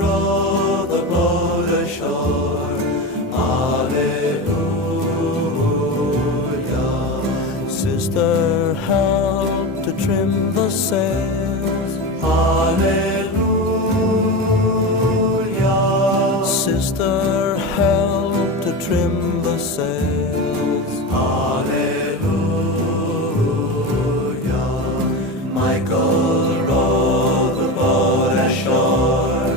row the boat ashore. Hallelujah. Sister, help to trim the sails. Hallelujah. Sister, help to trim the sails. Hallelujah. Michael, row the boat ashore.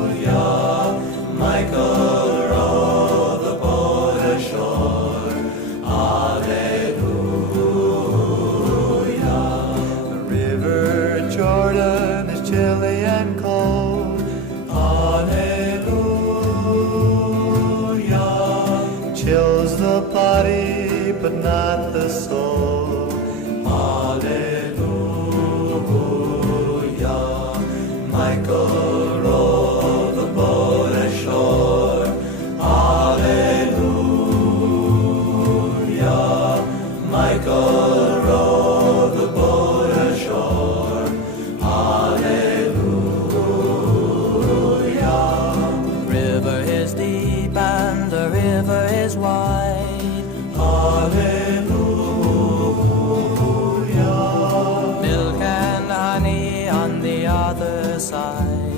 Hallelujah. Michael, row the boat ashore. Hallelujah. The river Jordan is chilly and cold. Hallelujah. Chills the body but not the soul. Hallelujah. Michael, row the boat ashore. Hallelujah. Michael, row the boat ashore. Hallelujah. River is deep and the river is wide. Hallelujah. Milk and honey on the other side.